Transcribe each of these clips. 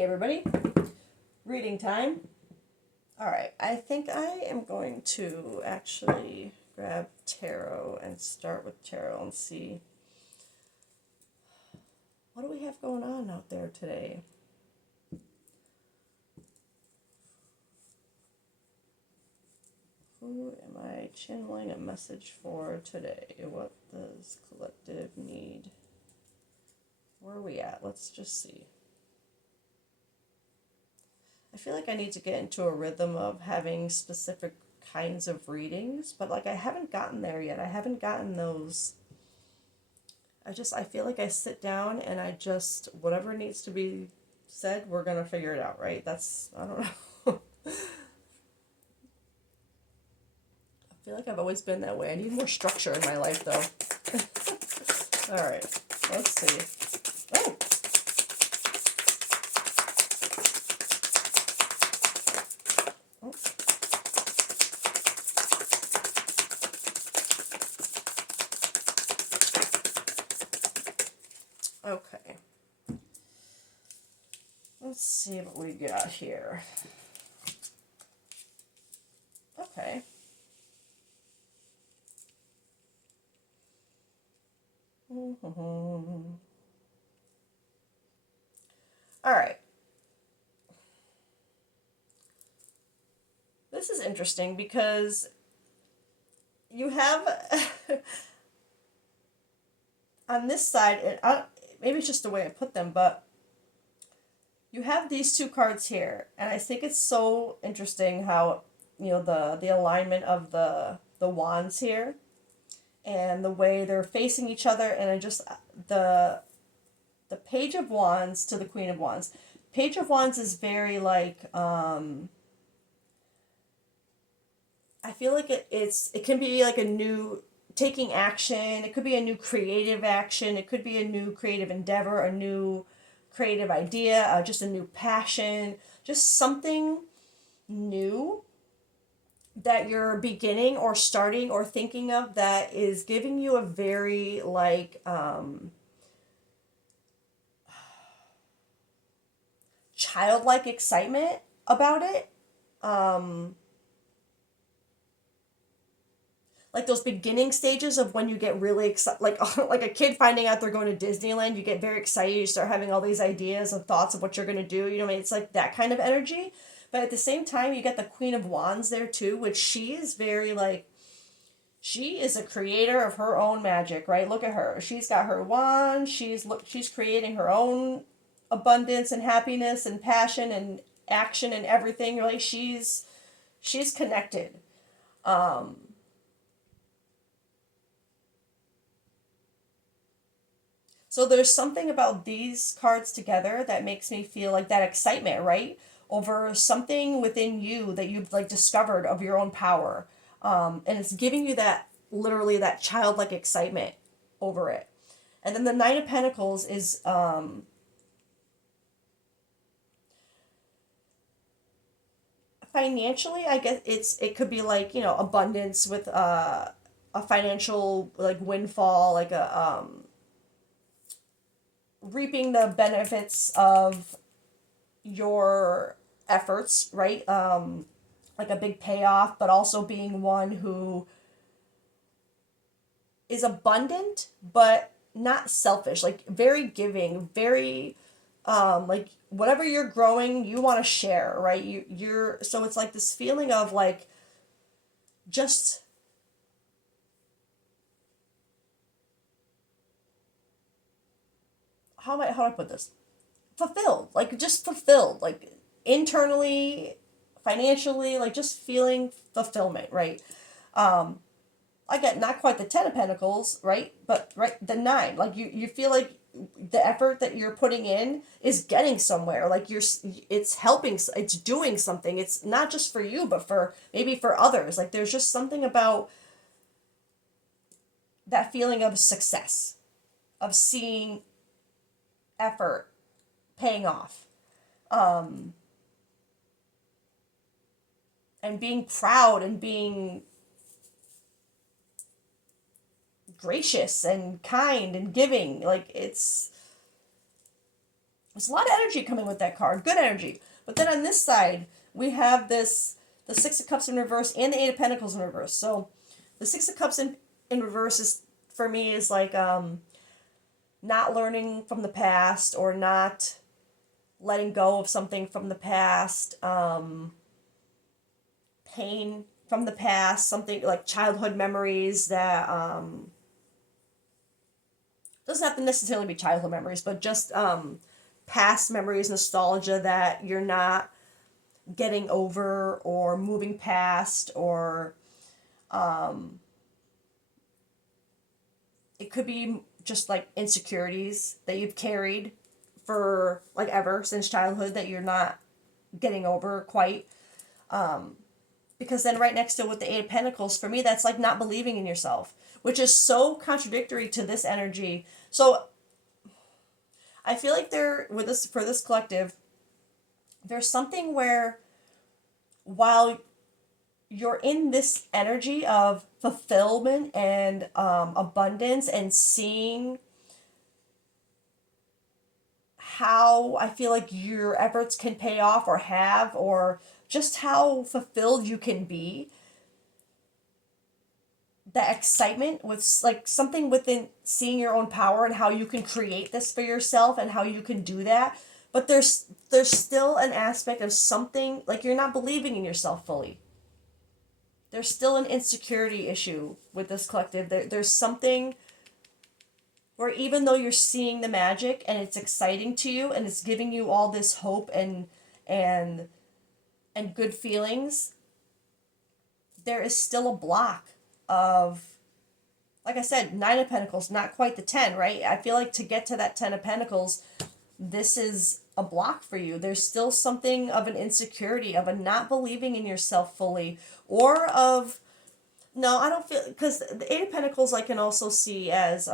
Hey everybody, reading time. Alright, I think I am going to actually grab tarot and start with tarot and see what do we have going on out there today. Who am I channeling a message for today? What does collective need? Where are we at? Let's just see. I feel like I need to get into a rhythm of having specific kinds of readings, but like I haven't gotten there yet. I haven't gotten those. I feel like I sit down and I just, whatever needs to be said, we're going to figure it out, right? I don't know. I feel like I've always been that way. I need more structure in my life, though. All right, let's see. Oh, okay. Let's see what we got here. Okay. All right. This is interesting because you have on this side, maybe it's just the way I put them, but you have these two cards here, and I think it's so interesting how the alignment of the wands here, and the way they're facing each other, and the Page of Wands to the Queen of Wands. Page of Wands is very like I feel like it can be like a new taking action. It could be a new creative action. It could be a new creative endeavor, a new creative idea, just a new passion, just something new that you're beginning or starting or thinking of that is giving you a very like childlike excitement about it. Like those beginning stages of when you get really excited, like a kid finding out they're going to Disneyland, you get very excited, you start having all these ideas and thoughts of what you're going to do, it's like that kind of energy. But at the same time, you get the Queen of Wands there too, which she is very like, she is a creator of her own magic, right? Look at her. She's got her wand, she's creating her own abundance and happiness and passion and action and everything, right? She's connected. So there's something about these cards together that makes me feel like that excitement, right? Over something within you that you've like discovered of your own power. And it's giving you that, literally that childlike excitement over it. And then the Nine of Pentacles is financially, I guess it could be like, abundance with a financial like windfall, like a reaping the benefits of your efforts, right? Like a big payoff, but also being one who is abundant, but not selfish, like very giving, very like whatever you're growing, you want to share, right? So it's like this feeling of like just how do I put this? Fulfilled, like just fulfilled, like internally, financially, like just feeling fulfillment, right? I get not quite the Ten of Pentacles, right? But right, the nine, like you feel like the effort that you're putting in is getting somewhere. Like it's helping, it's doing something. It's not just for you, but for maybe for others. Like there's just something about that feeling of success, of seeing effort paying off, and being proud and being gracious and kind and giving. Like There's a lot of energy coming with that card, good energy. But then on this side, we have the Six of Cups in reverse and the Eight of Pentacles in reverse. So the Six of Cups in reverse is, for me, is like not learning from the past, or not letting go of something from the past, pain from the past, something like childhood memories that doesn't have to necessarily be childhood memories, but just past memories, nostalgia that you're not getting over or moving past, or it could be just like insecurities that you've carried for like ever since childhood that you're not getting over quite. Because then right next to with the Eight of Pentacles, for me, that's like not believing in yourself, which is so contradictory to this energy. So I feel like there, with this, for this collective, there's something where while you're in this energy of fulfillment and abundance, and seeing how I feel like your efforts can pay off, or have, or just how fulfilled you can be, that excitement with like something within seeing your own power and how you can create this for yourself and how you can do that. But there's still an aspect of something like you're not believing in yourself fully. There's still an insecurity issue with this collective. There's something where even though you're seeing the magic and it's exciting to you and it's giving you all this hope and and good feelings, there is still a block of, like I said, Nine of Pentacles, not quite the 10, right? I feel like to get to that 10 of Pentacles, this is a block for you. There's still something of an insecurity, of a not believing in yourself fully, or of, no, I don't feel, because the Eight of Pentacles I can also see as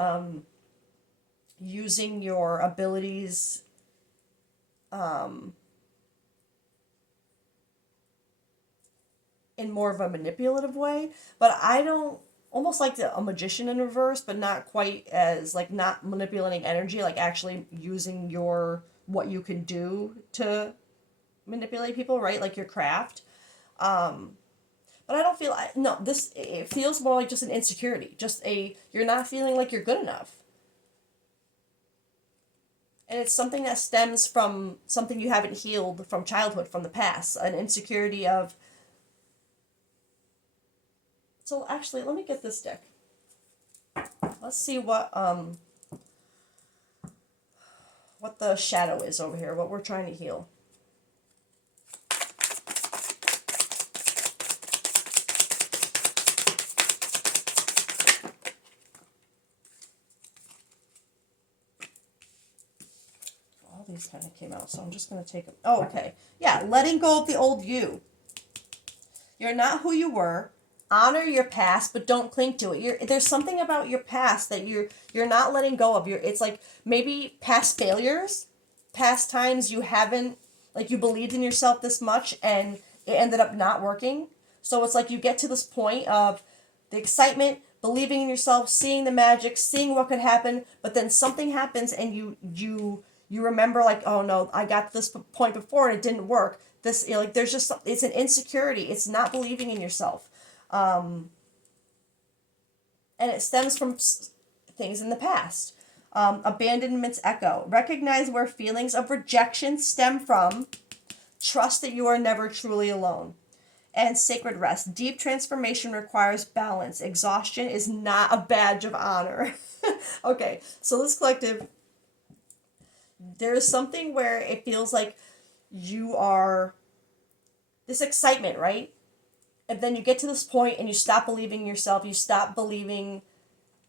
using your abilities in more of a manipulative way, but I don't, almost like a magician in reverse, but not quite as like not manipulating energy, like actually using your what you can do to manipulate people, right? Like your craft. But I don't feel, no, this, it feels more like just an insecurity, just a, you're not feeling like you're good enough. And it's something that stems from something you haven't healed from childhood, from the past, an insecurity of, so actually, let me get this deck. Let's see what the shadow is over here, what we're trying to heal. All these kind of came out, so I'm just going to take them. Oh, okay. Yeah, letting go of the old you. You're not who you were. Honor your past, but don't cling to it. There's something about your past that you're not letting go of. It's like maybe past failures, past times you haven't, like you believed in yourself this much and it ended up not working. So it's like you get to this point of the excitement, believing in yourself, seeing the magic, seeing what could happen, but then something happens and you remember like, oh no, I got to this point before and it didn't work. This, like there's just, it's an insecurity. It's not believing in yourself. And it stems from things in the past. Abandonment's echo. Recognize where feelings of rejection stem from. Trust that you are never truly alone. And sacred rest. Deep transformation requires balance. Exhaustion is not a badge of honor. Okay, so this collective, there's something where it feels like you are, this excitement, right? And then you get to this point and you stop believing in yourself. You stop believing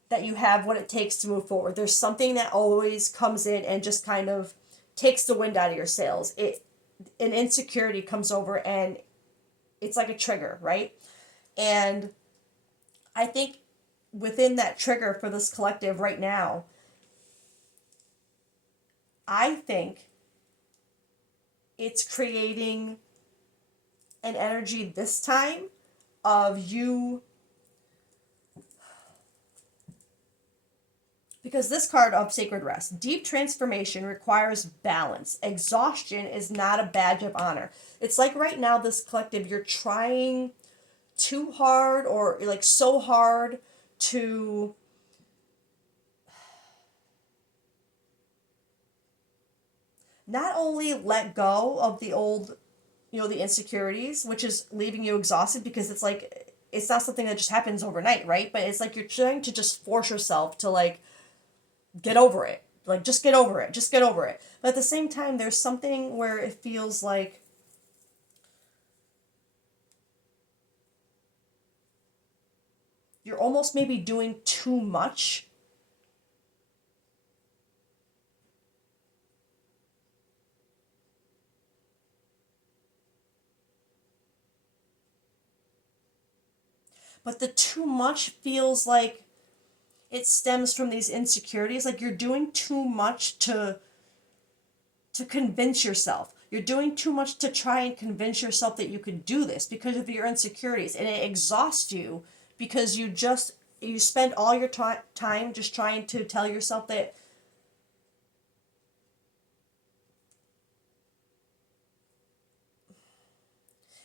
that you have what it takes to move forward. There's something that always comes in and just kind of takes the wind out of your sails. An insecurity comes over and it's like a trigger, right? And I think within that trigger for this collective right now, I think it's creating an energy this time of you Because this card of Sacred Rest, deep transformation requires balance. Exhaustion is not a badge of honor. It's like right now, this collective, you're trying too hard or like so hard to not only let go of the old, the insecurities, which is leaving you exhausted because it's like, it's not something that just happens overnight, right? But it's like you're trying to just force yourself to like get over it. Like, just get over it. Just get over it. But at the same time, there's something where it feels like you're almost maybe doing too much. But the too much feels like it stems from these insecurities. Like you're doing too much to convince yourself. You're doing too much to try and convince yourself that you can do this because of your insecurities, and it exhausts you because you spend all your time just trying to tell yourself that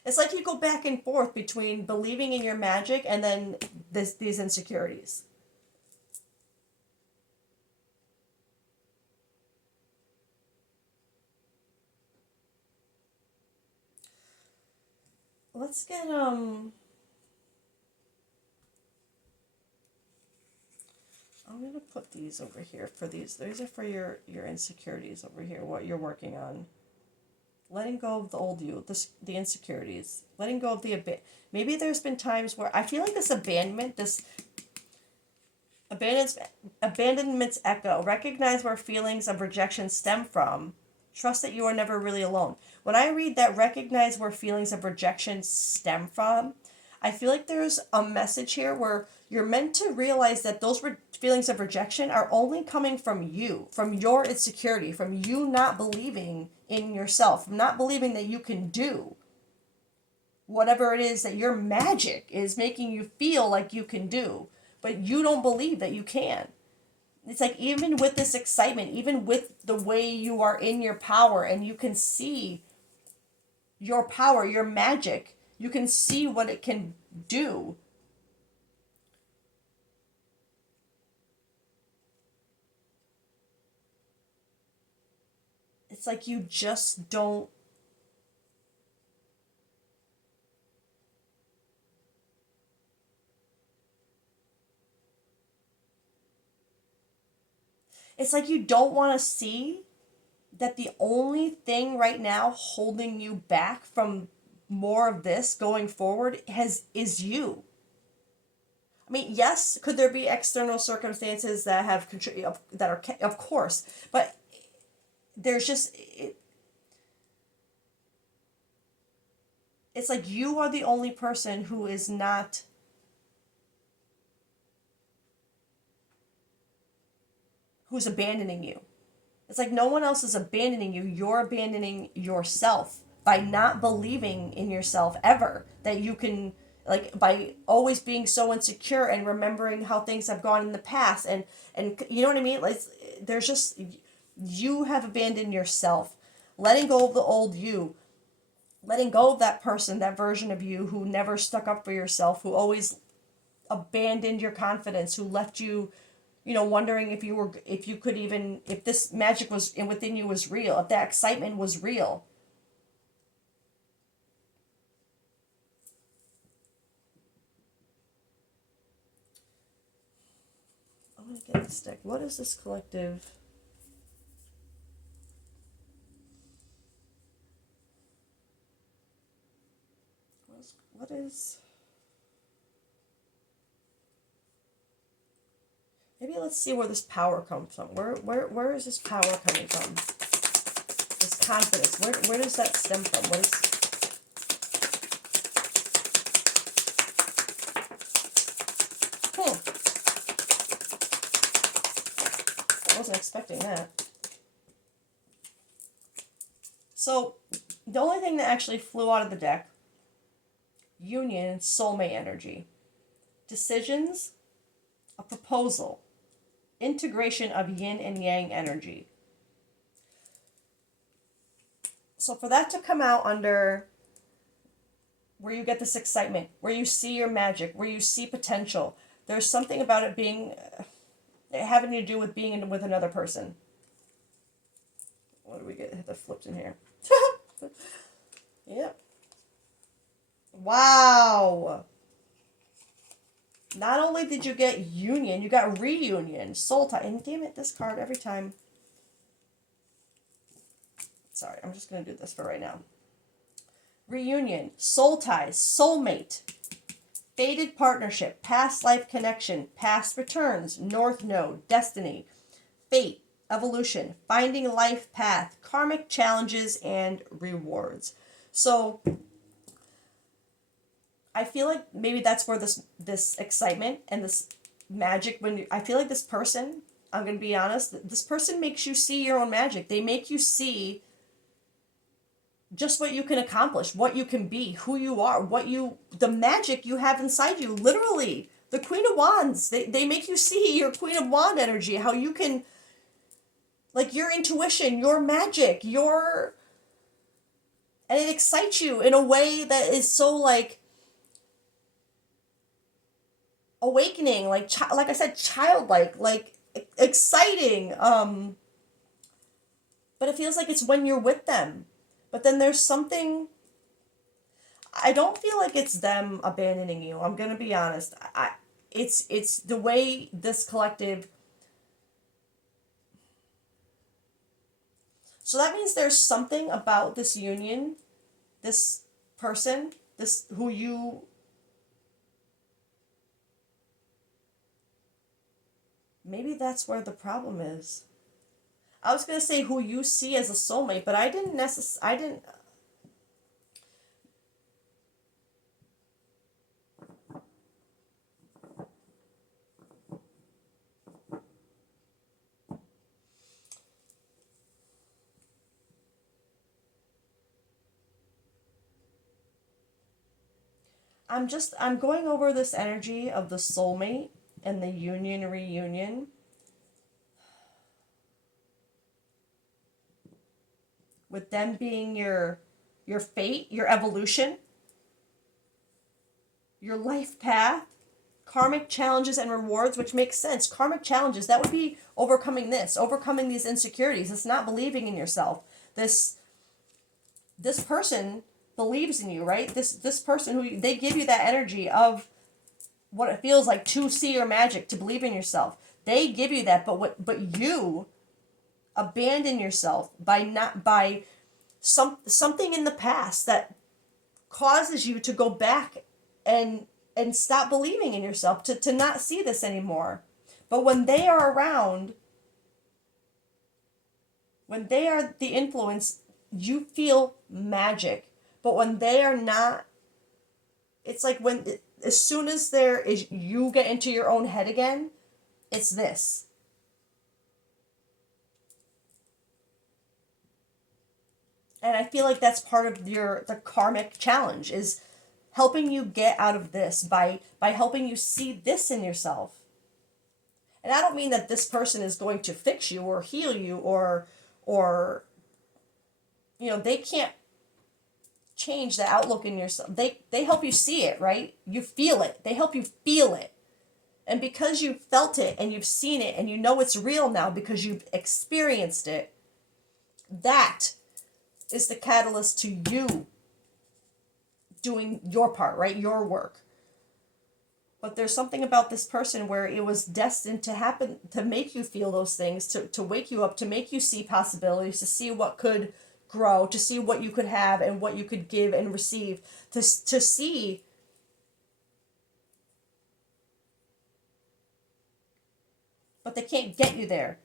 it's like you go back and forth between believing in your magic and then these insecurities. Let's get I'm gonna put these over here for these. These are for your insecurities over here. What you're working on. Letting go of the old you, the insecurities. Letting go of maybe there's been times where I feel like this abandonment's echo. Recognize where feelings of rejection stem from. Trust that you are never really alone. When I read that, recognize where feelings of rejection stem from, I feel like there's a message here where you're meant to realize that those feelings of rejection are only coming from you, from your insecurity, from you not believing in yourself, not believing that you can do whatever it is that your magic is making you feel like you can do, but you don't believe that you can. It's like even with this excitement, even with the way you are in your power and you can see your power, your magic, you can see what it can do. It's like you just don't. It's like you don't want to see that the only thing right now holding you back from more of this going forward is you. I mean, yes, could there be external circumstances that have that are, of course, but there's just it's like you are the only person who is not, who's abandoning you. It's like no one else is abandoning you. You're abandoning yourself by not believing in yourself ever. That you can, like, by always being so insecure and remembering how things have gone in the past. And you know what I mean? Like, there's just, you have abandoned yourself. Letting go of the old you. Letting go of that person, that version of you who never stuck up for yourself, who always abandoned your confidence, who left you, wondering if you could even, if this magic was in within you was real, if that excitement was real. I'm gonna get the stick. What is this collective? What is? Maybe let's see where this power comes from. Where is this power coming from? This confidence. Where does that stem from? What is? Hmm. I wasn't expecting that. So, the only thing that actually flew out of the deck, union, soulmate energy. Decisions, a proposal, integration of yin and yang energy. So for that to come out under where you get this excitement, where you see your magic, where you see potential, there's something about it being having to do with being with another person. What do we get that flipped in here? Yep. Wow. Not only did you get union, you got reunion, soul tie. And damn it, this card every time. Sorry, I'm just going to do this for right now. Reunion, soul ties, soulmate, fated partnership, past life connection, past returns, north node, destiny, fate, evolution, finding life path, karmic challenges, and rewards. So I feel like maybe that's where this excitement and this magic, I feel like this person, I'm going to be honest, this person makes you see your own magic. They make you see just what you can accomplish, what you can be, who you are, the magic you have inside you. Literally, the Queen of Wands, they make you see your Queen of Wand energy, how you can, like, your intuition, your magic, and it excites you in a way that is so, like, awakening, like I said, childlike, like exciting. But it feels like it's when you're with them. But then there's something. I don't feel like it's them abandoning you. I'm gonna be honest. It's the way this collective. So that means there's something about this union, this person, this who you. Maybe that's where the problem is. I was gonna say who you see as a soulmate, but I didn't necessarily. I didn't. I'm going over this energy of the soulmate and the union reunion. With them being your fate, your evolution, your life path, karmic challenges and rewards, which makes sense. Karmic challenges, that would be overcoming these insecurities. It's not believing in yourself. This person believes in you, right? This person who they give you that energy of what it feels like to see your magic, to believe in yourself. They give you that, but you abandon yourself by something in the past that causes you to go back and stop believing in yourself, to not see this anymore. But when they are around, when they are the influence, you feel magic. But when they are not, it's like as soon as you get into your own head again, it's this. And I feel like that's part of the karmic challenge, is helping you get out of this by helping you see this in yourself. And I don't mean that this person is going to fix you or heal you or they can't change the outlook in yourself. They help you see it, right? You feel it. They help you feel it. And because you've felt it and you've seen it and you know it's real now because you've experienced it, that is the catalyst to you doing your part, right? Your work. But there's something about this person where it was destined to happen, to make you feel those things, to wake you up, to make you see possibilities, to see what could grow, to see what you could have and what you could give and receive, to see. But they can't get you there.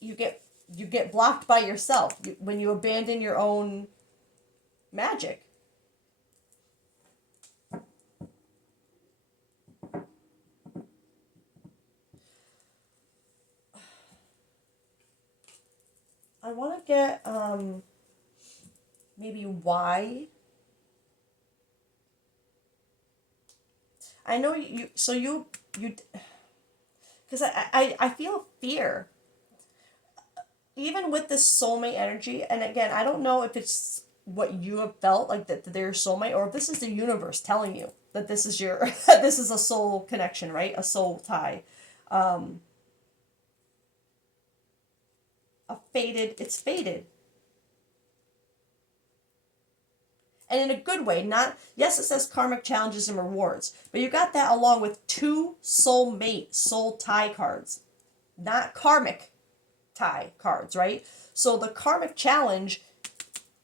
You get blocked by yourself when you abandon your own magic. I want to get maybe why. I know you. So you because I feel fear even with this soulmate energy. And again, I don't know if it's what you have felt like that they're your soulmate, or if this is the universe telling you that this is your this is a soul connection, right? A soul tie. um it's fated, and in a good way. Not, yes, it says karmic challenges and rewards, but you got that along with two soulmate soul tie cards, not karmic tie cards, right? So the karmic challenge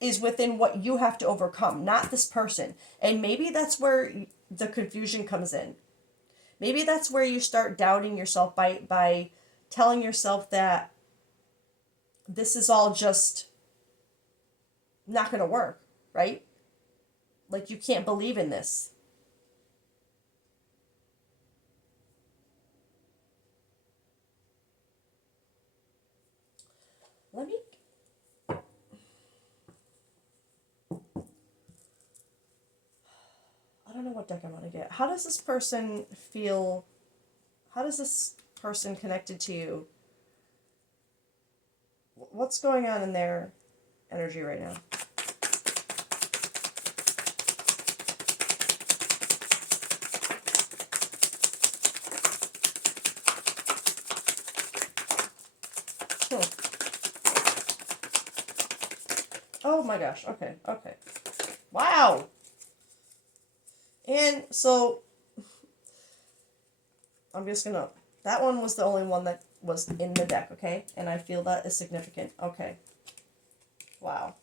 is within what you have to overcome, not this person. And maybe that's where the confusion comes in. Maybe that's where you start doubting yourself by telling yourself that this is all just not going to work, right? Like you can't believe in this. Let me I don't know what deck I want to get. How does this person feel? How does this person connected to you? What's going on in their energy right now? Hmm. Oh my gosh. Okay. Okay. Wow. And so I'm just gonna. That one was the only one that was in the deck, okay? And I feel that is significant. Okay. Wow.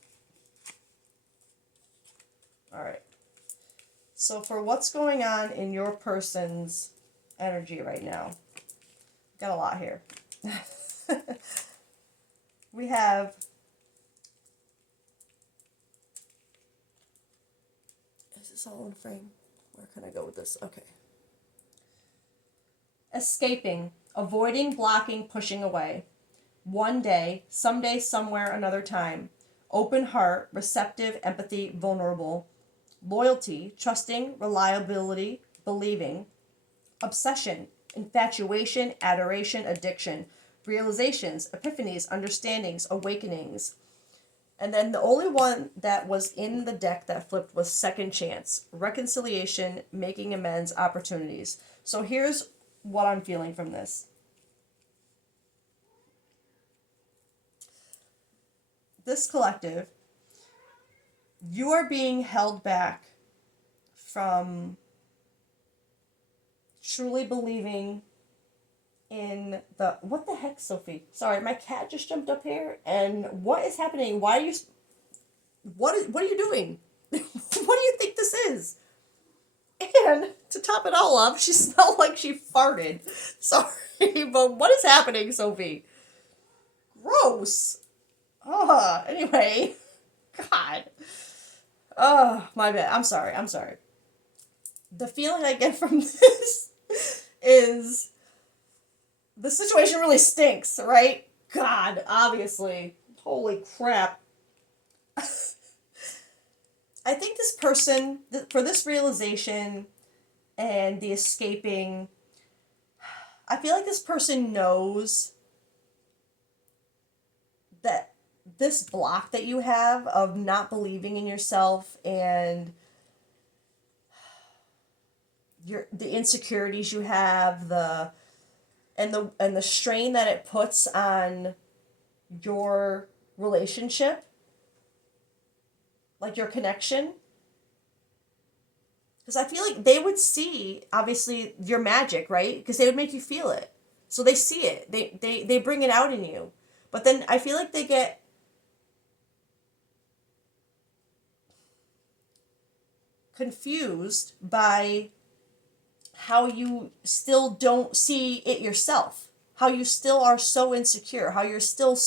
All right. So for what's going on in your person's energy right now, got a lot here. We have. Is this all in frame? Where can I go with this? Okay. Escaping, avoiding, blocking, pushing away. One day, someday, somewhere, another time. Open heart, receptive, empathy, vulnerable. Loyalty, trusting, reliability, believing. Obsession, infatuation, adoration, addiction. Realizations, epiphanies, understandings, awakenings. And then the only one that was in the deck that flipped was second chance, reconciliation, making amends, opportunities. So here's what I'm feeling from this. This collective, you are being held back from truly believing in the, what the heck, Sophie? Sorry, my cat just jumped up here, and what is happening? Why are you, what are you doing? What do you think this is? And to top it all up, she smelled like she farted. Sorry, but what is happening, Sophie? Gross. Anyway. God. My bad. I'm sorry. I'm sorry. The feeling I get from this is the situation really stinks, right? God, obviously. Holy crap. I think this person, for this realization and the escaping, I feel like this person knows that this block that you have of not believing in yourself and the insecurities you have, the strain that it puts on your relationship, like your connection. Because I feel like they would see, obviously, your magic, right? Because they would make you feel it. So they see it. They bring it out in you. But then I feel like they get confused by how you still don't see it yourself. How you still are so insecure. How you still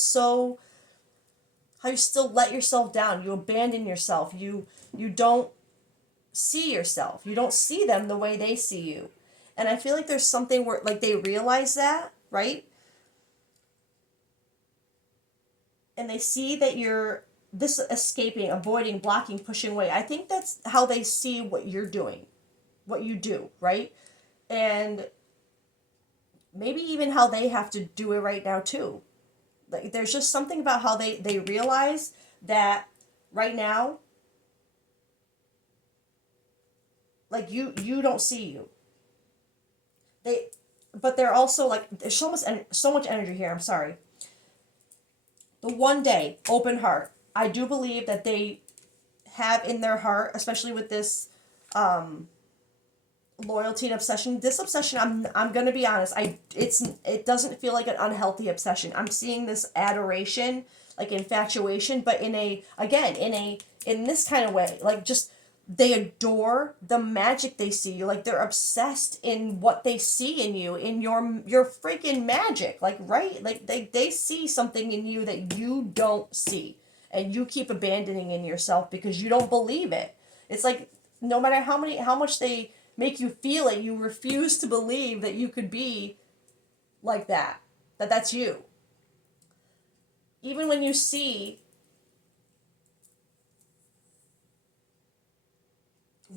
let yourself down. You abandon yourself. You don't see yourself. You don't see them the way they see you. And I feel like there's something where like they realize that, right? And they see that you're this escaping, avoiding, blocking, pushing away. I think that's how they see what you're doing, what you do, right? And maybe even how they have to do it right now too. Like there's just something about how they realize that right now, like you don't see you. They, but they're also like there's so much energy here. I'm sorry. The one day open heart. I do believe that they have in their heart, especially with this loyalty and obsession. This obsession, I'm gonna be honest. It doesn't feel like an unhealthy obsession. I'm seeing this adoration, like infatuation, but in this kind of way, like just they adore the magic they see you. Like they're obsessed in what they see in you, in your freaking magic. Like right, like they see something in you that you don't see, and you keep abandoning in yourself because you don't believe it. It's like no matter how much they make you feel it, you refuse to believe that you could be like that. That's you. Even when you see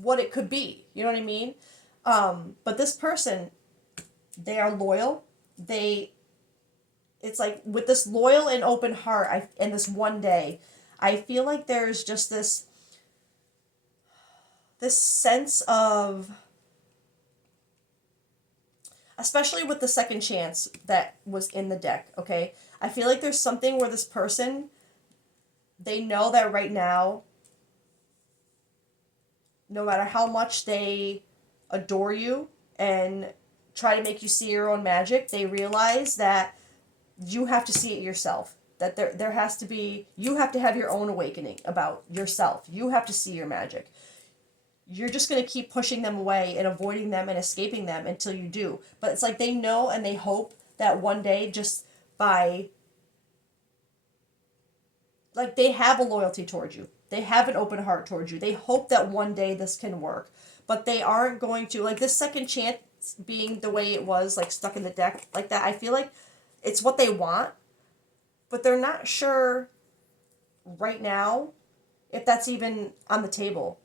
what it could be, you know what I mean? But this person, they are loyal. They, it's like with this loyal and open heart, and this one day, I feel like there's just this sense of, especially with the second chance that was in the deck, okay? I feel like there's something where this person, they know that right now, no matter how much they adore you and try to make you see your own magic, they realize that you have to see it yourself. That there has to be, you have to have your own awakening about yourself. You have to see your magic. You're just going to keep pushing them away and avoiding them and escaping them until you do. But it's like they know and they hope that one day, just by, like, they have a loyalty towards you. They have an open heart towards you. They hope that one day this can work. But they aren't going to, like, this second chance being the way it was, like, stuck in the deck like that, I feel like it's what they want, but they're not sure right now if that's even on the table.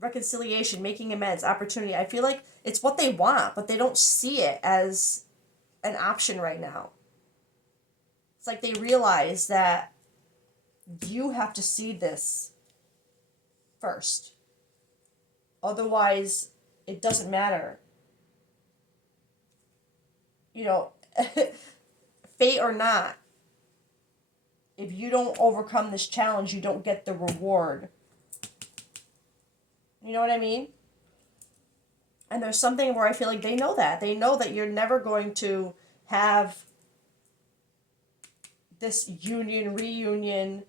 Reconciliation, making amends, opportunity. I feel like it's what they want, but they don't see it as an option right now. It's like they realize that you have to see this first. Otherwise, it doesn't matter. You know, fate or not, if you don't overcome this challenge, you don't get the reward. You know what I mean? And there's something where I feel like they know that. They know that you're never going to have this union, reunion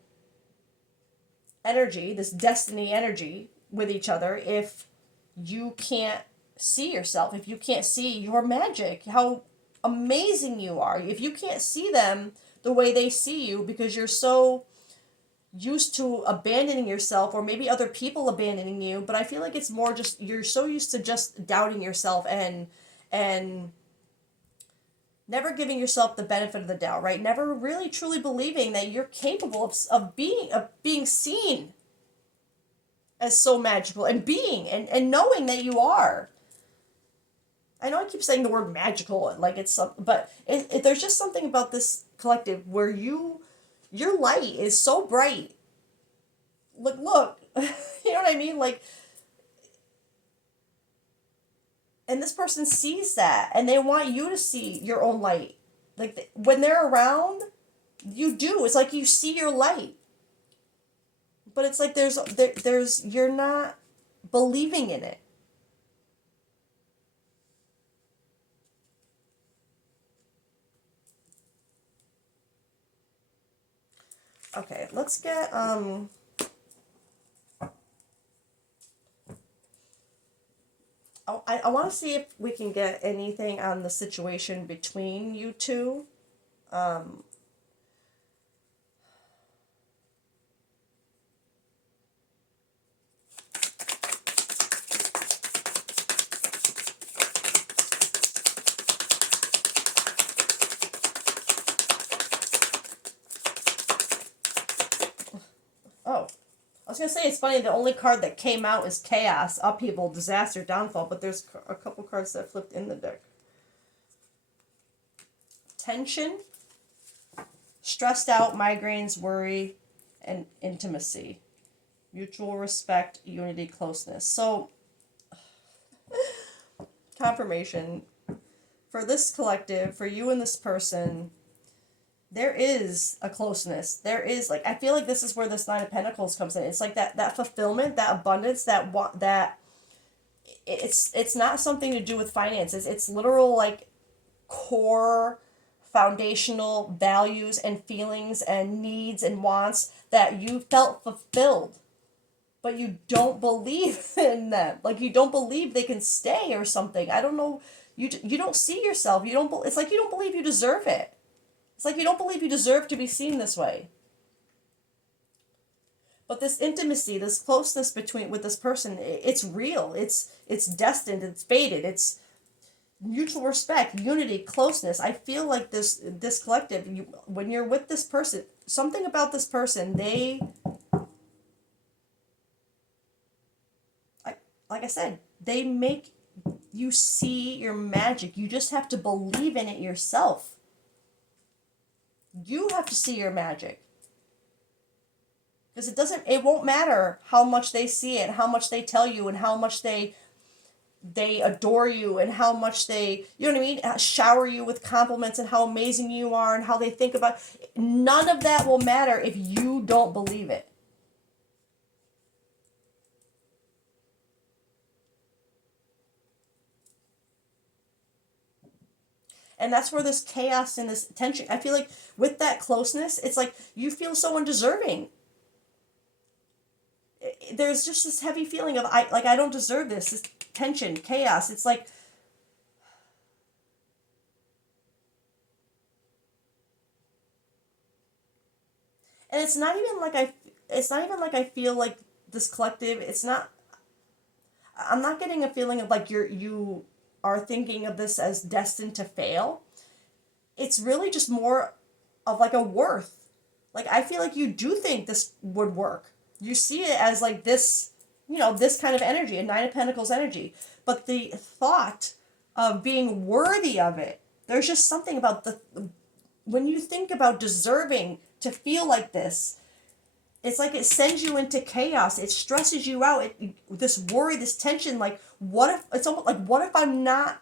energy, this destiny energy with each other if you can't see yourself, if you can't see your magic, how amazing you are. If you can't see them the way they see you because you're so used to abandoning yourself, or maybe other people abandoning you, but I feel like it's more just you're so used to just doubting yourself and never giving yourself the benefit of the doubt, right? Never really truly believing that you're capable of being seen as so magical, and being and knowing that you are. I know I keep saying the word magical like it's something, but there's just something about this collective where your light is so bright. Look, you know what I mean? Like, and this person sees that, and they want you to see your own light. Like when they're around, you do. It's like you see your light, but it's like there's you're not believing in it. Okay, let's get I want to see if we can get anything on the situation between you two. Um, oh, I was gonna say it's funny. The only card that came out is chaos, upheaval, disaster, downfall. But there's a couple cards that flipped in the deck. tension, stressed out, migraines, worry, and intimacy. Mutual respect, unity, closeness. So, confirmation for this collective, for you and this person, there is a closeness. There is, like, I feel like this is where this Nine of Pentacles comes in. It's like that fulfillment, that abundance, that it's not something to do with finances. It's literal, like, core foundational values and feelings and needs and wants that you felt fulfilled, but you don't believe in them. Like, you don't believe they can stay or something. I don't know. You don't see yourself. You don't. It's like you don't believe you deserve it. It's like you don't believe you deserve to be seen this way. But this intimacy, this closeness between with this person, it's real. It's destined. It's fated. It's mutual respect, unity, closeness. I feel like this collective, when you're with this person, something about this person, like I said, they make you see your magic. You just have to believe in it yourself. You have to see your magic. Because it won't matter how much they see it, how much they tell you, and how much they adore you, and how much they, you know what I mean, shower you with compliments and how amazing you are and how they think about. None of that will matter if you don't believe it. And that's where this chaos and this tension, I feel like with that closeness, it's like you feel so undeserving. There's just this heavy feeling of I don't deserve this tension, chaos. It's like, and it's not even like I feel like this collective, I'm not getting a feeling of like you are thinking of this as destined to fail. It's really just more of like a worth. Like, I feel like you do think this would work. You see it as like this, this kind of energy, a Nine of Pentacles energy. But the thought of being worthy of it, there's just something about when you think about deserving to feel like this, it's like it sends you into chaos. It stresses you out. This worry, this tension, like, what if, it's almost like, what if I'm not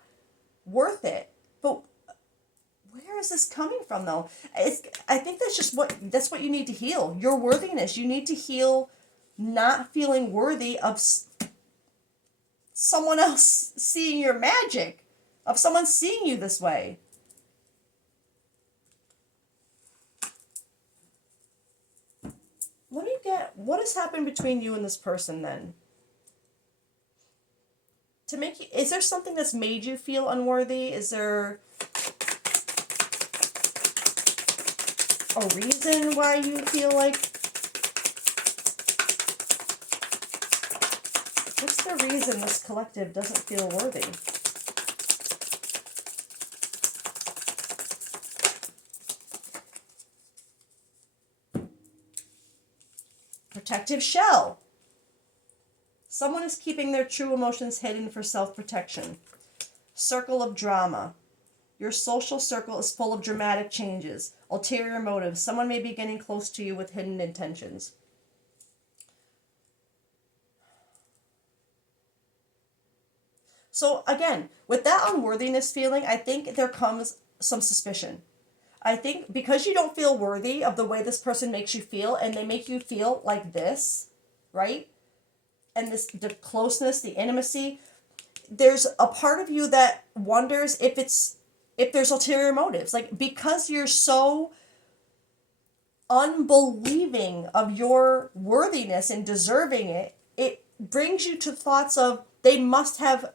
worth it? But where is this coming from, though? I think that's what you need to heal. Your worthiness. You need to heal not feeling worthy of someone else seeing your magic, of someone seeing you this way. Let me get, what has happened between you and this person then? Is there something that's made you feel unworthy? Is there a reason why you feel like, what's the reason this collective doesn't feel worthy? Protective shell. Someone is keeping their true emotions hidden for self-protection. Circle of drama. Your social circle is full of dramatic changes, ulterior motives. Someone may be getting close to you with hidden intentions. So again, with that unworthiness feeling, I think there comes some suspicion. I think because you don't feel worthy of the way this person makes you feel, and they make you feel like this, right? And the closeness, the intimacy, there's a part of you that wonders if there's ulterior motives. Like, because you're so unbelieving of your worthiness and deserving it, it brings you to thoughts of they must have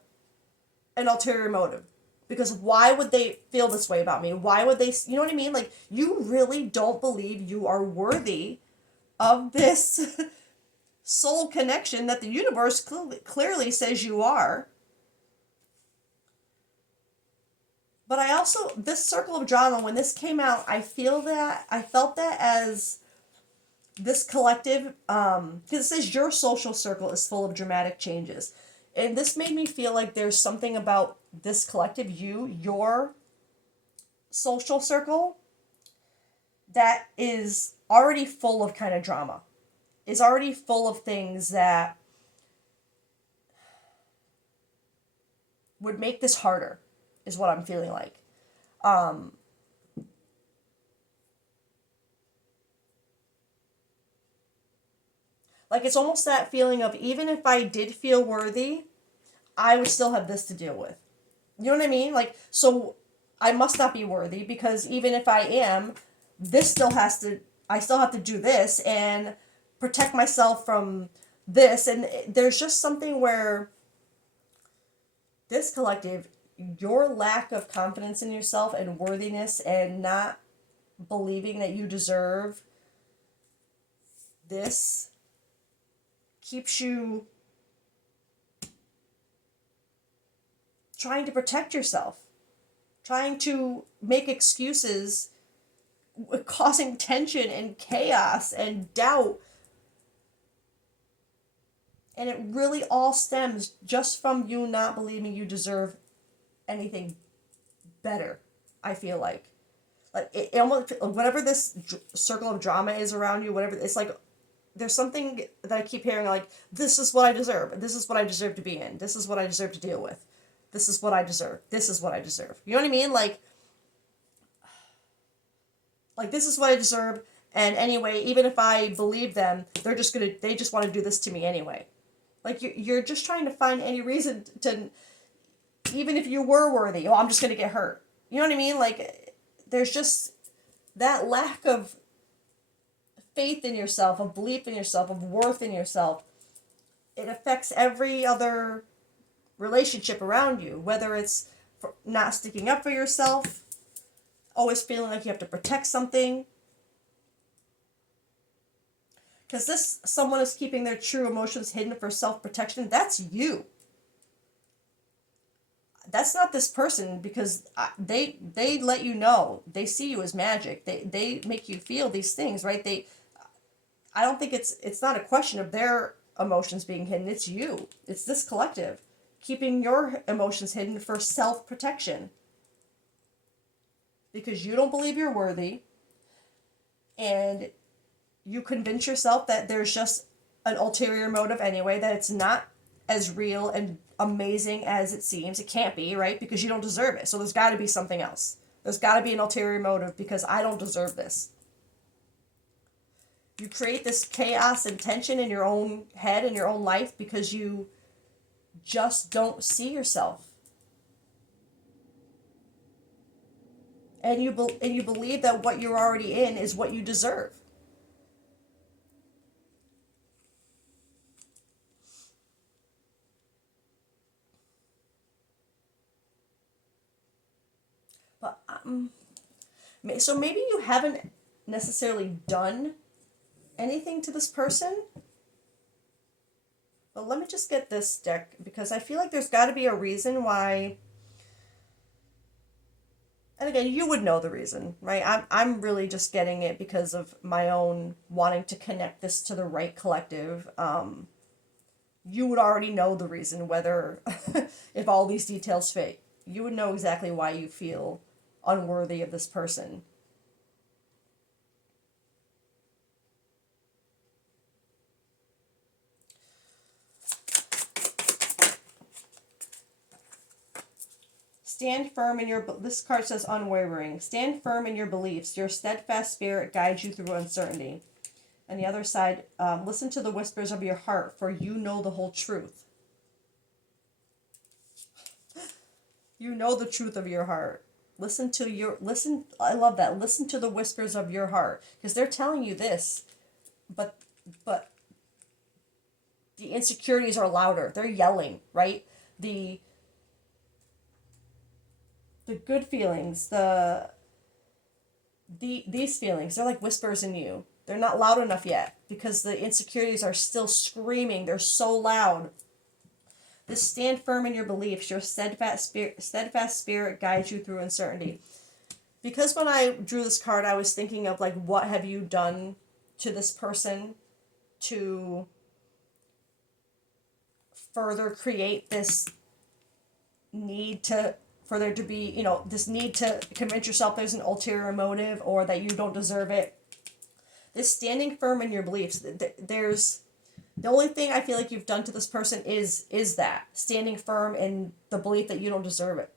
an ulterior motive. Because why would they feel this way about me? Why would they, you know what I mean? Like, you really don't believe you are worthy of this soul connection that the universe clearly says you are. But I also, this circle of drama, when this came out, I felt that as this collective, because it says your social circle is full of dramatic changes. And this made me feel like there's something about this collective, your social circle that is already full of kind of drama, is already full of things that would make this harder, is what I'm feeling like. Um, like it's almost that feeling of, even if I did feel worthy, I would still have this to deal with. You know what I mean? Like, so I must not be worthy, because even if I am, this still has to, I still have to do this and protect myself from this. And there's just something where this collective, your lack of confidence in yourself and worthiness and not believing that you deserve this keeps you trying to protect yourself, trying to make excuses, causing tension and chaos and doubt. And it really all stems just from you not believing you deserve anything better, I feel like. Like it almost, whatever this circle of drama is around you, whatever, it's like there's something that I keep hearing, like, this is what I deserve. This is what I deserve to be in. This is what I deserve to deal with. This is what I deserve. This is what I deserve. You know what I mean? Like this is what I deserve. And anyway, even if I believe them, they just want to do this to me anyway. Like you're just trying to find any reason to, even if you were worthy, oh, I'm just going to get hurt. You know what I mean? Like there's just that lack of faith in yourself, of belief in yourself, of worth in yourself. It affects every other relationship around you, whether it's for not sticking up for yourself, always feeling like you have to protect something. Because this someone is keeping their true emotions hidden for self-protection, that's you. That's not this person, because they let you know. They see you as magic. They make you feel these things, right? I don't think it's not a question of their emotions being hidden. It's you. It's this collective keeping your emotions hidden for self-protection. Because you don't believe you're worthy, and you convince yourself that there's just an ulterior motive anyway, that it's not as real and amazing as it seems. It can't be, right? Because you don't deserve it. So there's got to be something else. There's got to be an ulterior motive, because I don't deserve this. You create this chaos and tension in your own head, in your own life, because you just don't see yourself. And you believe that what you're already in is what you deserve. But so maybe you haven't necessarily done anything to this person. But let me just get this deck, because I feel like there's got to be a reason why. And again, you would know the reason, right? I'm really just getting it because of my own wanting to connect this to the right collective. You would already know the reason, whether if all these details fit. You would know exactly why you feel unworthy of this person. Stand firm in your, this card says unwavering. Stand firm in your beliefs. Your steadfast spirit guides you through uncertainty. And the other side, listen to the whispers of your heart, for you know the whole truth. You know the truth of your heart. Listen, I love that. Listen to the whispers of your heart, because they're telling you this, but but the insecurities are louder. They're yelling, right? The the good feelings, these feelings, they're like whispers in you. They're not loud enough yet, because the insecurities are still screaming. They're so loud. Just stand firm in your beliefs. Your steadfast spirit guides you through uncertainty. Because when I drew this card, I was thinking of, like, what have you done to this person to further create this need to for there to be, this need to convince yourself there's an ulterior motive or that you don't deserve it. This standing firm in your beliefs, there's the only thing I feel like you've done to this person is that standing firm in the belief that you don't deserve it.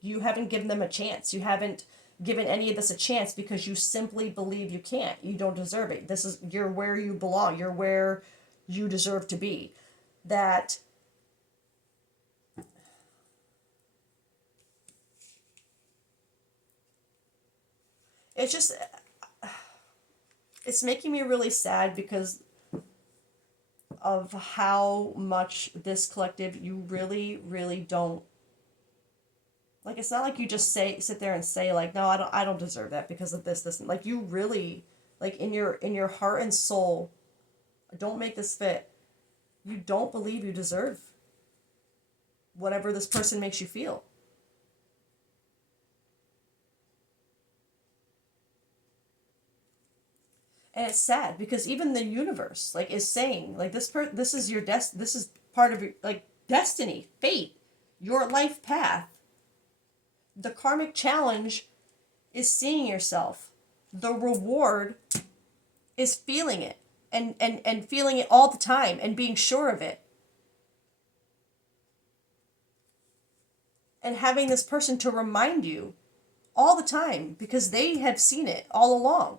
You haven't given them a chance. You haven't given any of this a chance because you simply believe you can't. You don't deserve it. You're where you belong. You're where you deserve to be. That it's just, it's making me really sad because of how much this collective, you really, really don't, like, it's not like you just sit there and say, like, no, I don't deserve that because of this, like, you really, like, in your heart and soul, don't make this fit, you don't believe you deserve whatever this person makes you feel. And it's sad because even the universe, like, is saying, like, this is your this is part of your, like, destiny, fate, your life path. The karmic challenge is seeing yourself. The reward is feeling it and feeling it all the time and being sure of it. And having this person to remind you all the time because they have seen it all along.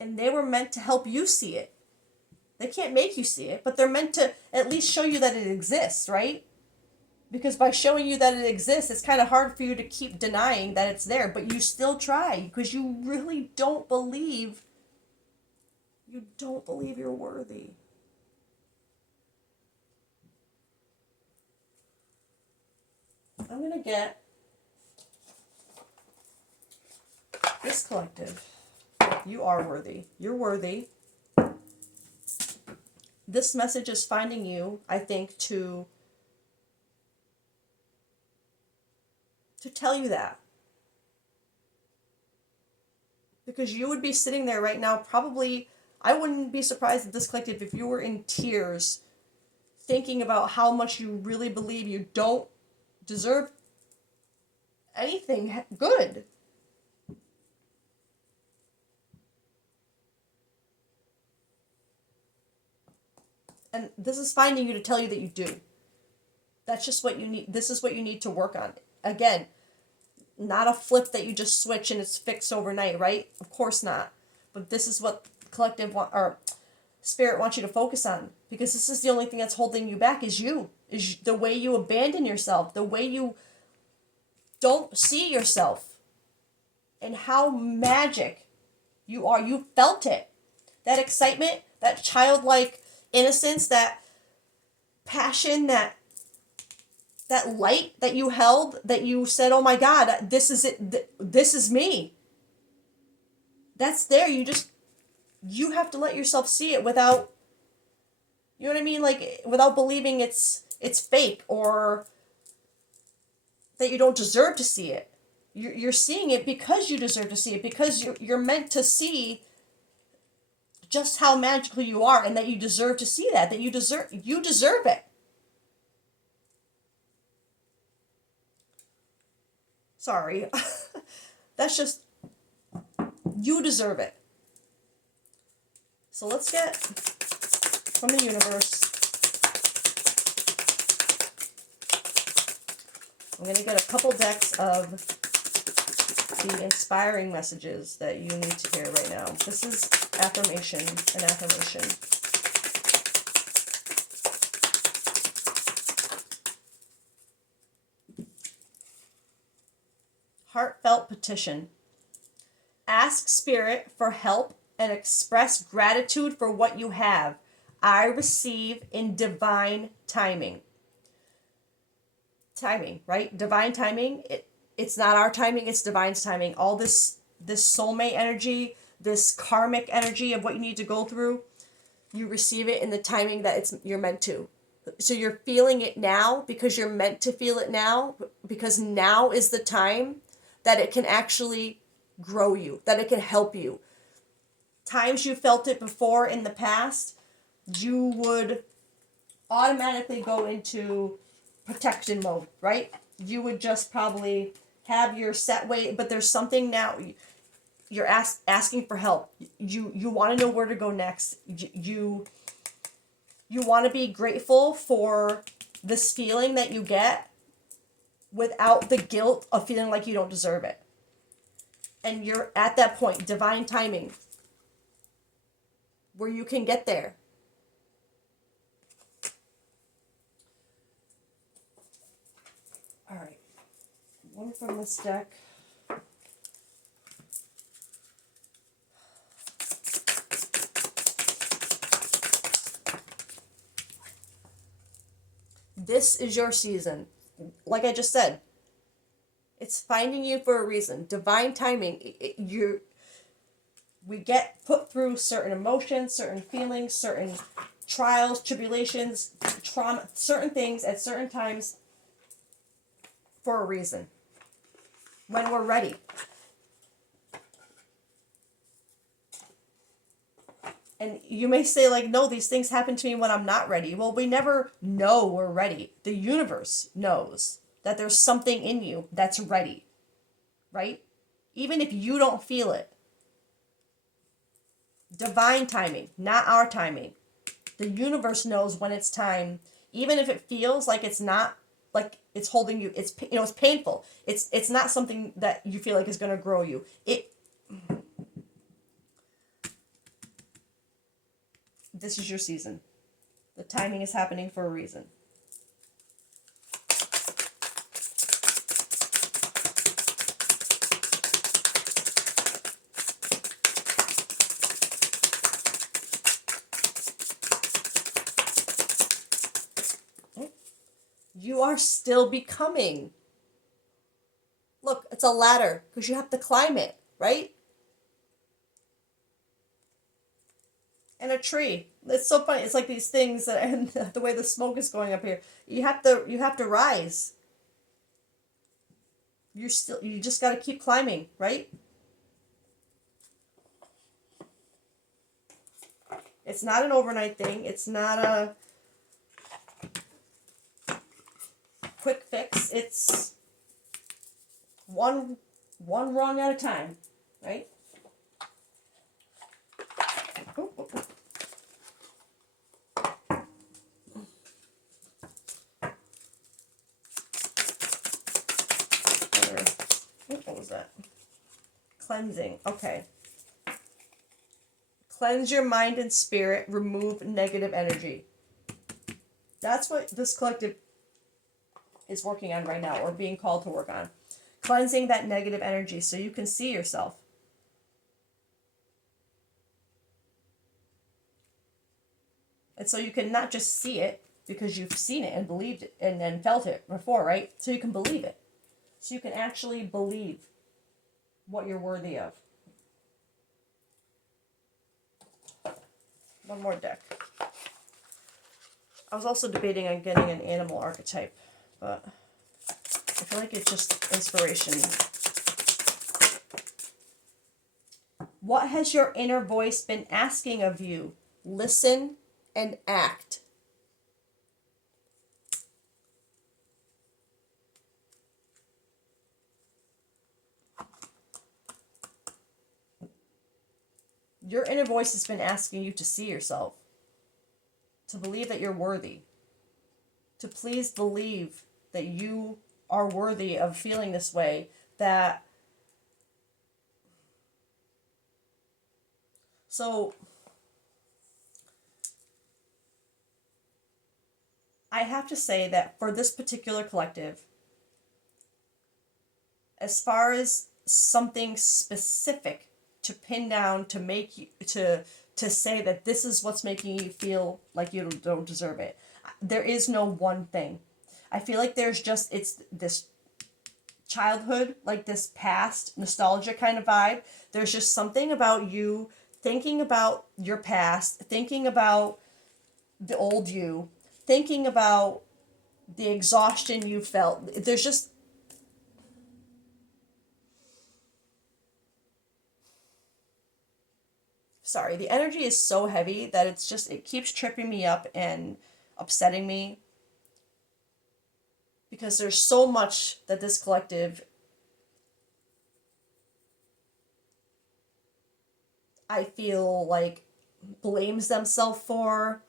And they were meant to help you see it. They can't make you see it, but they're meant to at least show you that it exists, right? Because by showing you that it exists, it's kind of hard for you to keep denying that it's there, but you still try because you really don't believe you're worthy. I'm going to get this collective. You are worthy. You're worthy. This message is finding you, I think, to tell you that. Because you would be sitting there right now, probably, I wouldn't be surprised at this collective if you were in tears thinking about how much you really believe you don't deserve anything good. And this is finding you to tell you that you do. That's just what you need. This is what you need to work on. Again, not a flip that you just switch and it's fixed overnight, right? Of course not. But this is what collective or spirit wants you to focus on, because this is the only thing that's holding you back is the way you abandon yourself, the way you don't see yourself, and how magic you are. You felt it. That excitement, that childlike innocence, that passion, that light that you held, that you said, oh my God, this is it. This is me. That's there. You have to let yourself see it without, you know what I mean? Like, without believing it's fake or that you don't deserve to see it. You're seeing it because you deserve to see it, because you're meant to see just how magical you are, and that you deserve to see that you deserve it. Sorry. That's just, you deserve it. So let's get from the universe. I'm going to get a couple decks of the inspiring messages that you need to hear right now. This is an affirmation. Heartfelt petition. Ask Spirit for help and express gratitude for what you have. I receive in divine timing. Timing, right? Divine timing. It's not our timing, it's divine's timing. All this soulmate energy, this karmic energy of what you need to go through, you receive it in the timing that you're meant to. So you're feeling it now because you're meant to feel it now, because now is the time that it can actually grow you, that it can help you. Times you felt it before in the past, you would automatically go into protection mode, right? You would just probably have your set weight, but there's something now you're asking for help. You want to know where to go next. You want to be grateful for this feeling that you get without the guilt of feeling like you don't deserve it. And you're at that point, divine timing, where you can get there. All right. One from this deck. This is your season. Like I just said, it's finding you for a reason. Divine timing. We get put through certain emotions, certain feelings, certain trials, tribulations, trauma, certain things at certain times for a reason. When we're ready. And you may say, like, no, these things happen to me when I'm not ready. Well, we never know we're ready. The universe knows that there's something in you that's ready, right? Even if you don't feel it. Divine timing, not our timing. The universe knows when it's time, even if it feels like it's not, like it's holding you. It's, you know, it's painful. It's not something that you feel like is going to grow you. This is your season. The timing is happening for a reason. You are still becoming. Look, it's a ladder because you have to climb it, right? And a tree. It's so funny. It's like these things that, and the way the smoke is going up here. You have to rise. You just got to keep climbing, right? It's not an overnight thing. It's not a quick fix. It's one wrong at a time, right? Ooh, ooh, ooh. What was that? Cleansing. Okay. Cleanse your mind and spirit. Remove negative energy. That's what this collective is working on right now, or being called to work on. Cleansing that negative energy so you can see yourself. And so you can not just see it because you've seen it and believed it and then felt it before, right? So you can believe it. So you can actually believe what you're worthy of. One more deck. I was also debating on getting an animal archetype, but I feel like it's just inspiration. What has your inner voice been asking of you? Listen and act. Your inner voice has been asking you to see yourself, to believe that you're worthy, to please believe that you are worthy of feeling this way, that so I have to say that for this particular collective, as far as something specific to pin down to make you to say that this is what's making you feel like you don't deserve it, there is no one thing. I feel like there's just, it's this childhood, like this past nostalgia kind of vibe. There's just something about you thinking about your past, thinking about the old you, thinking about the exhaustion you felt. There's just, sorry, the energy is so heavy that it's just, it keeps tripping me up, and upsetting me, because there's so much that this collective, I feel like, blames themselves for,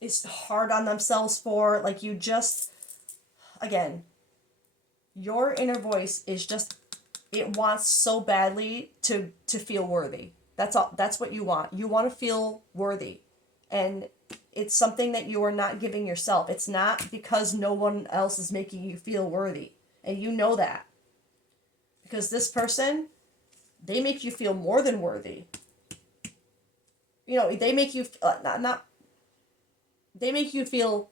is hard on themselves for. Like, you just, again, your inner voice is just, it wants so badly to feel worthy. That's all. That's what you want. You want to feel worthy. And it's something that you are not giving yourself. It's not because no one else is making you feel worthy. And you know that. Because this person, they make you feel more than worthy. You know, they make you they make you feel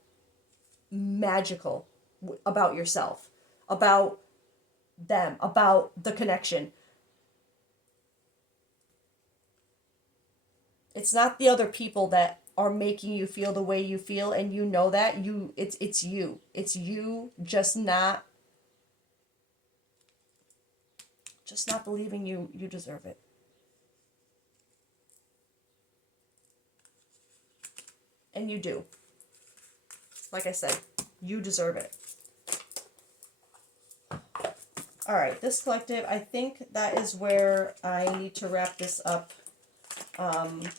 magical about yourself, about them, about the connection. It's not the other people that are making you feel the way you feel, and you know that. It's you. It's you just not believing you deserve it. And you do. Like I said, you deserve it. All right, this collective, I think that is where I need to wrap this up. I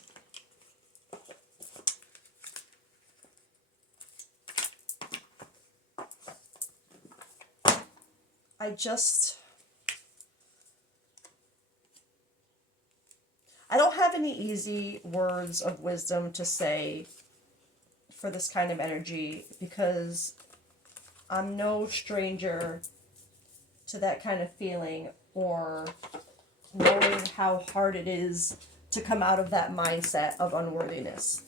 don't have any easy words of wisdom to say for this kind of energy, because I'm no stranger to that kind of feeling, or knowing how hard it is to come out of that mindset of unworthiness.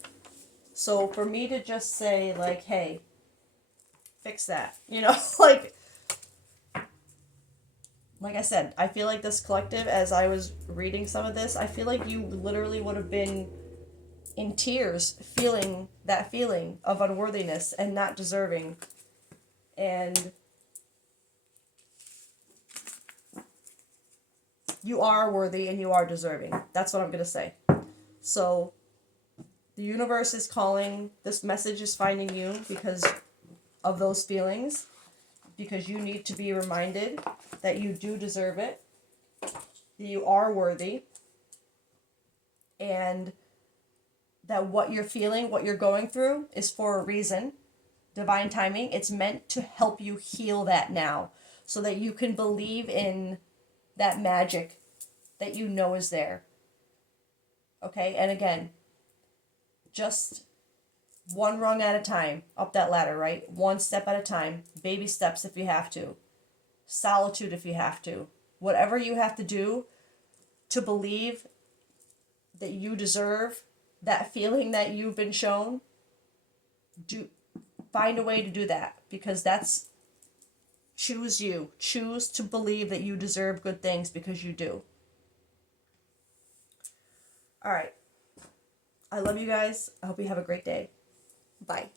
So for me to just say, like, hey, fix that, like I said, I feel like this collective, as I was reading some of this, I feel like you literally would have been in tears feeling that feeling of unworthiness and not deserving. And you are worthy and you are deserving. That's what I'm going to say. So the universe is calling. This message is finding you because of those feelings, because you need to be reminded that you do deserve it, that you are worthy, and that what you're feeling, what you're going through, is for a reason. Divine timing. It's meant to help you heal that now, so that you can believe in that magic that you know is there. Okay? And again, just one rung at a time up that ladder, right? One step at a time. Baby steps if you have to. Solitude if you have to. Whatever you have to do to believe that you deserve that feeling that you've been shown, find a way to do that, because that's, choose you. Choose to believe that you deserve good things, because you do. All right. I love you guys. I hope you have a great day. Bye.